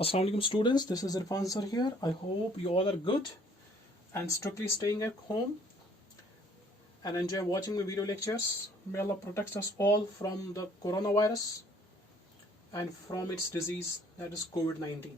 Assalamualaikum students, this is IRFAN SIR here. I hope you all are good and strictly staying at home and enjoy watching my video lectures. May Allah protect us all from the coronavirus and from its disease, that is COVID-19.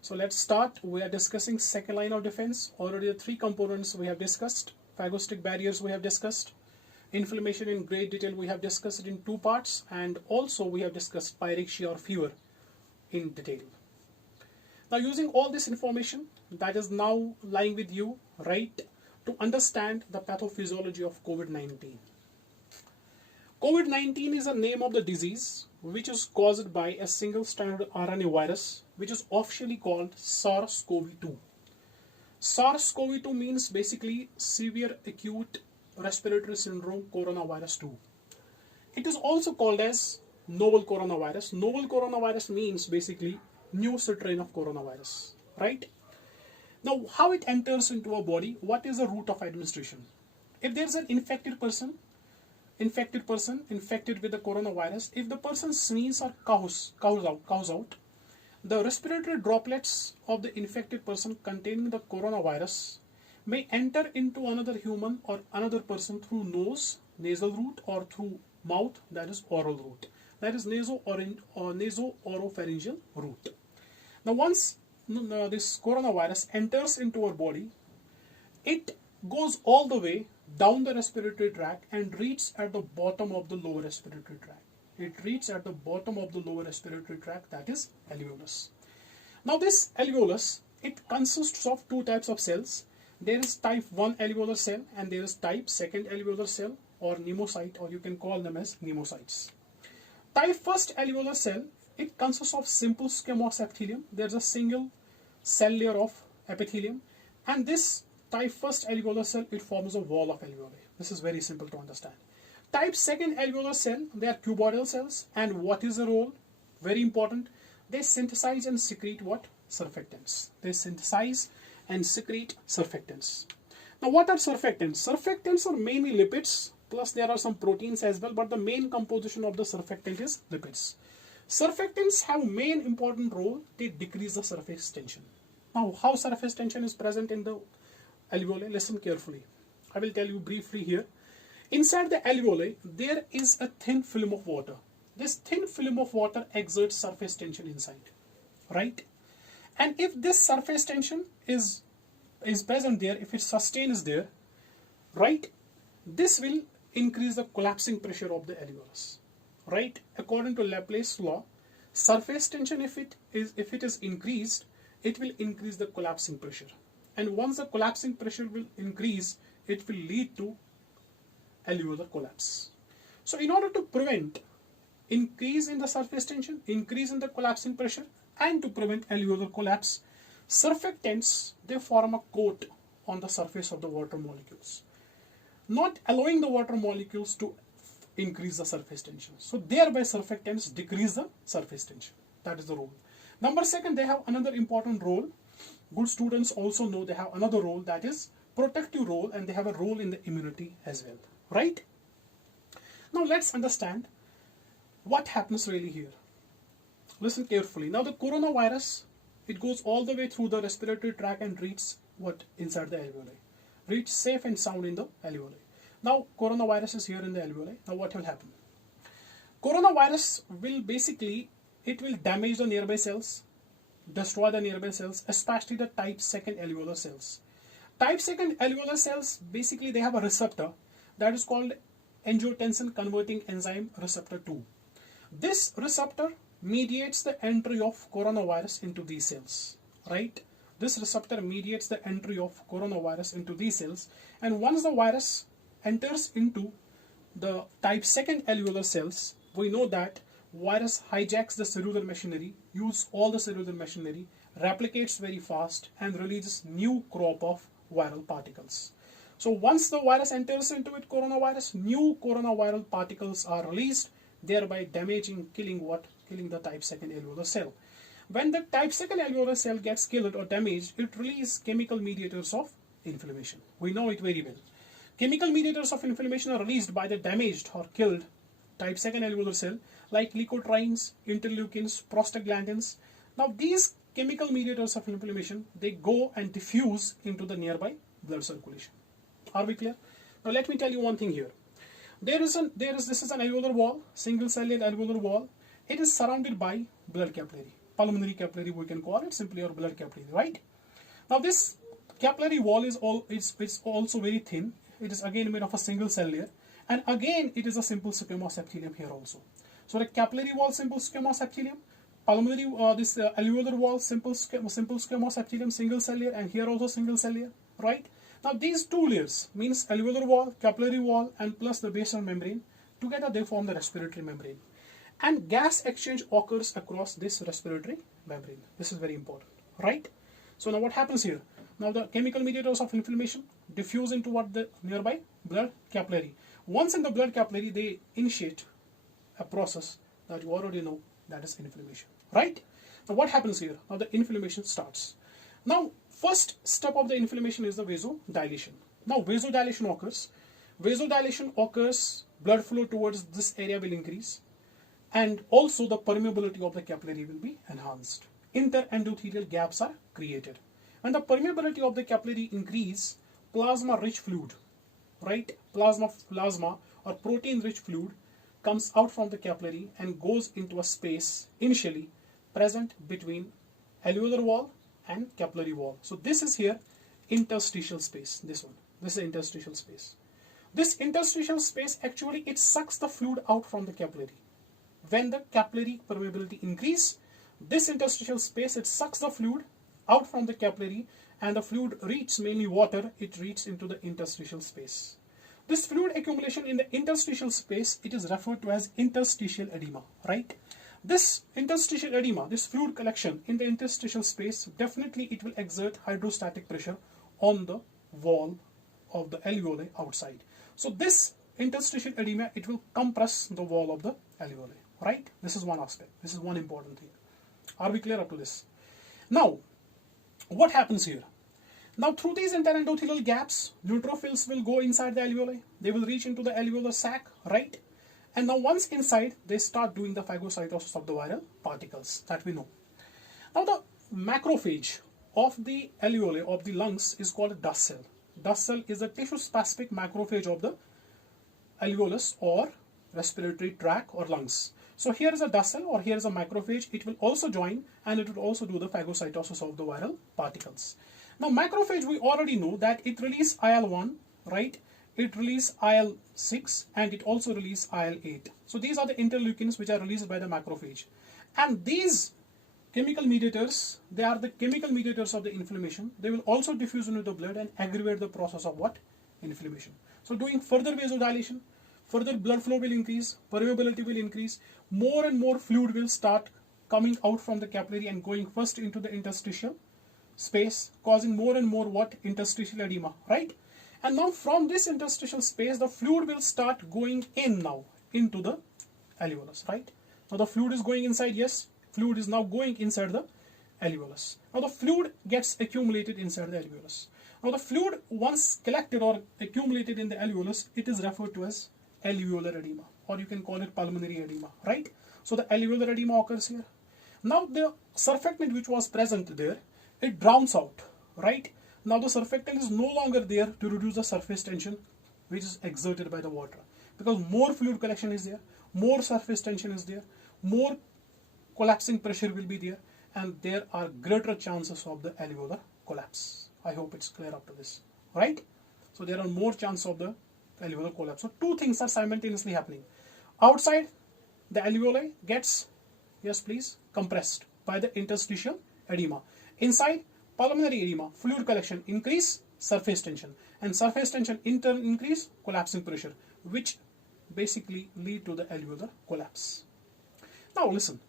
So let's start. We are discussing second line of defense. Already the three components we have discussed. Phagocytic barriers we have discussed. Inflammation in great detail we have discussed it in two parts, and also we have discussed pyrexia or fever in detail. Now, using all this information that is now lying with you, right, to understand the pathophysiology of COVID-19. COVID-19 is a name of the disease which is caused by a single stranded RNA virus which is officially called SARS-CoV-2. SARS-CoV-2 means basically severe acute respiratory syndrome coronavirus 2. It is also called as novel coronavirus. Novel coronavirus means basically new strain of coronavirus, right? Now, how it enters into our body, what is the route of administration? If there is an infected person infected with the coronavirus, if the person sneezes or coughs out, the respiratory droplets of the infected person containing the coronavirus may enter into another human or another person through nose, nasal route, or through mouth, that is oral route. That is naso-oropharyngeal route. Now, once this coronavirus enters into our body, it goes all the way down the respiratory tract and reaches at the bottom of the lower respiratory tract. It reaches at the bottom of the lower respiratory tract, that is alveolus. Now, this alveolus, it consists of two types of cells. There is type 1 alveolar cell and there is type 2 alveolar cell, or pneumocyte, or you can call them as pneumocytes. Type 1 alveolar cell, it consists of simple squamous epithelium. There is a single cell layer of epithelium, and this type 1 alveolar cell, it forms a wall of alveoli. This is very simple to understand. Type 2 alveolar cell, they are cuboidal cells, and what is the role? Very important. They synthesize and secrete what? Surfactants. They synthesize and secrete surfactants. Now, what are surfactants? Surfactants are mainly lipids, plus there are some proteins as well, but the main composition of the surfactant is lipids. Surfactants have main important role. They decrease the surface tension. Now, how surface tension is present in the alveoli? Listen carefully. I will tell you briefly here. Inside the alveoli, there is a thin film of water. This thin film of water exerts surface tension inside, right? And if this surface tension is present there, if its sustain is there, right, this will increase the collapsing pressure of the alveolus, right? According to Laplace's law, surface tension, if it is increased, it will increase the collapsing pressure. And once the collapsing pressure will increase, it will lead to alveolar collapse. So in order to prevent increase in the surface tension, increase in the collapsing pressure, and to prevent alveolar collapse, surfactants, they form a coat on the surface of the water molecules, not allowing the water molecules to increase the surface tension. So thereby surfactants decrease the surface tension. That is the role. Number second, they have another important role. Good students also know they have another role, that is protective role, and they have a role in the immunity as well, right? Now let's understand what happens really here. Listen carefully. Now the coronavirus, it goes all the way through the respiratory tract and reaches what? Inside the alveoli. Reach safe and sound in the alveoli. Now coronavirus is here in the alveoli. Now what will happen? Coronavirus will basically, it will damage the nearby cells, destroy the nearby cells, especially the type 2 alveolar cells. Type 2 alveolar cells, basically they have a receptor that is called angiotensin converting enzyme receptor 2. This receptor mediates the entry of coronavirus into these cells, right? This receptor mediates the entry of coronavirus into these cells, and once the virus enters into the type 2 alveolar cells, we know that virus hijacks the cellular machinery, uses all the cellular machinery, replicates very fast, and releases new crop of viral particles. So once the virus enters into it, coronavirus, new coronaviral particles are released, thereby damaging, killing the type 2 alveolar cell. When the type 2 alveolar cell gets killed or damaged, it releases chemical mediators of inflammation. We know it very well. Chemical mediators of inflammation are released by the damaged or killed type 2 alveolar cell, like leukotrienes, interleukins, prostaglandins. Now these chemical mediators of inflammation, they go and diffuse into the nearby blood circulation. Are we clear? Now let me tell you one thing here. This is an alveolar wall, single cellular alveolar wall. It is surrounded by blood capillary, pulmonary capillary we can call it simply, or blood capillary, right? Now this capillary wall is it's also very thin. It is again made of a single cell layer, and again it is a simple squamous epithelium here also. So the capillary wall, simple squamous epithelium, pulmonary alveolar wall, simple squamous epithelium, single cell layer, and here also single cell layer, right? Now these two layers means alveolar wall, capillary wall, and plus the basal membrane, together they form the respiratory membrane. And gas exchange occurs across this respiratory membrane. This is very important, right? So now what happens here? Now the chemical mediators of inflammation diffuse into what? The nearby blood capillary. Once in the blood capillary, they initiate a process that you already know, that is inflammation, right? Now what happens here? Now the inflammation starts. Now first step of the inflammation is the vasodilation. Now vasodilation occurs. Vasodilation occurs, blood flow towards this area will increase, and also the permeability of the capillary will be enhanced. Interendothelial gaps are created. When the permeability of the capillary increase, plasma-rich fluid, right? Plasma or protein-rich fluid comes out from the capillary and goes into a space initially present between alveolar wall and capillary wall. So this is here interstitial space. This is interstitial space. This interstitial space actually it sucks the fluid out from the capillary. When the capillary permeability increase, this interstitial space it sucks the fluid out from the capillary, and the fluid reaches, mainly water, it reaches into the interstitial space. This fluid accumulation in the interstitial space, it is referred to as interstitial edema, right? This interstitial edema, this fluid collection in the interstitial space, definitely it will exert hydrostatic pressure on the wall of the alveoli outside. So this interstitial edema, it will compress the wall of the alveoli, right? This is one aspect. This is one important thing. Are we clear up to this? Now, what happens here? Now through these interendothelial gaps, neutrophils will go inside the alveoli. They will reach into the alveolar sac, right? And now once inside, they start doing the phagocytosis of the viral particles that we know. Now the macrophage of the alveoli of the lungs is called a dust cell. Dust cell is a tissue-specific macrophage of the alveolus or respiratory tract or lungs. So here is a dust cell or here is a macrophage. It will also join and it will also do the phagocytosis of the viral particles. Now macrophage, we already know that it releases IL-1, right? It releases IL-6 and it also releases IL-8. So these are the interleukins which are released by the macrophage. And these chemical mediators, they are the chemical mediators of the inflammation. They will also diffuse into the blood and aggravate the process of what? Inflammation. So doing further vasodilation, further blood flow will increase, permeability will increase, more and more fluid will start coming out from the capillary and going first into the interstitial space, causing more and more what? Interstitial edema, right? And now from this interstitial space, the fluid will start going in now into the alveolus, right? Now the fluid is going inside, yes, fluid is now going inside the alveolus. Now the fluid gets accumulated inside the alveolus. Now the fluid once collected or accumulated in the alveolus, it is referred to as alveolar edema, or you can call it pulmonary edema, right? So the alveolar edema occurs here. Now the surfactant which was present there, it drowns out, right? Now the surfactant is no longer there to reduce the surface tension which is exerted by the water, because more fluid collection is there, more surface tension is there, more collapsing pressure will be there, and there are greater chances of the alveolar collapse. I hope it's clear up to this, right? So there are more chances of the alveolar collapse. So two things are simultaneously happening. Outside, the alveoli gets, yes please, compressed by the interstitial edema. Inside, pulmonary edema, fluid collection increase, surface tension, and surface tension in turn increase collapsing pressure, which basically lead to the alveolar collapse. Now listen,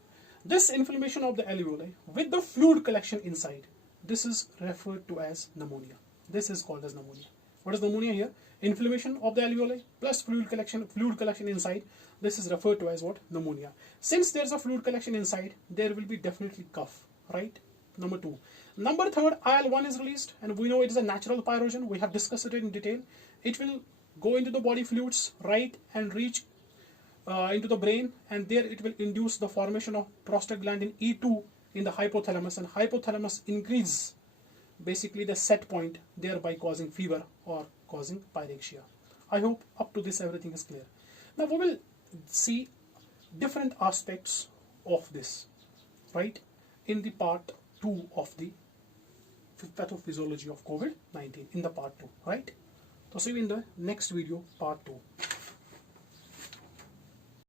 this inflammation of the alveoli with the fluid collection inside, this is referred to as pneumonia. This is called as pneumonia. What is pneumonia here? Inflammation of the alveoli plus fluid collection inside. This is referred to as what? Pneumonia. Since there is a fluid collection inside, there will be definitely cough, right? Number two. Number third, IL-1 is released, and we know it is a natural pyrogen. We have discussed it in detail. It will go into the body fluids, right, and reach into the brain, and there it will induce the formation of prostaglandin E2 in the hypothalamus, and hypothalamus increase basically the set point, thereby causing fever or causing pyrexia. I hope up to this everything is clear. Now we will see different aspects of this, right, in the part 2 of the pathophysiology of COVID-19, in the part 2, right? So see you in the next video, part 2.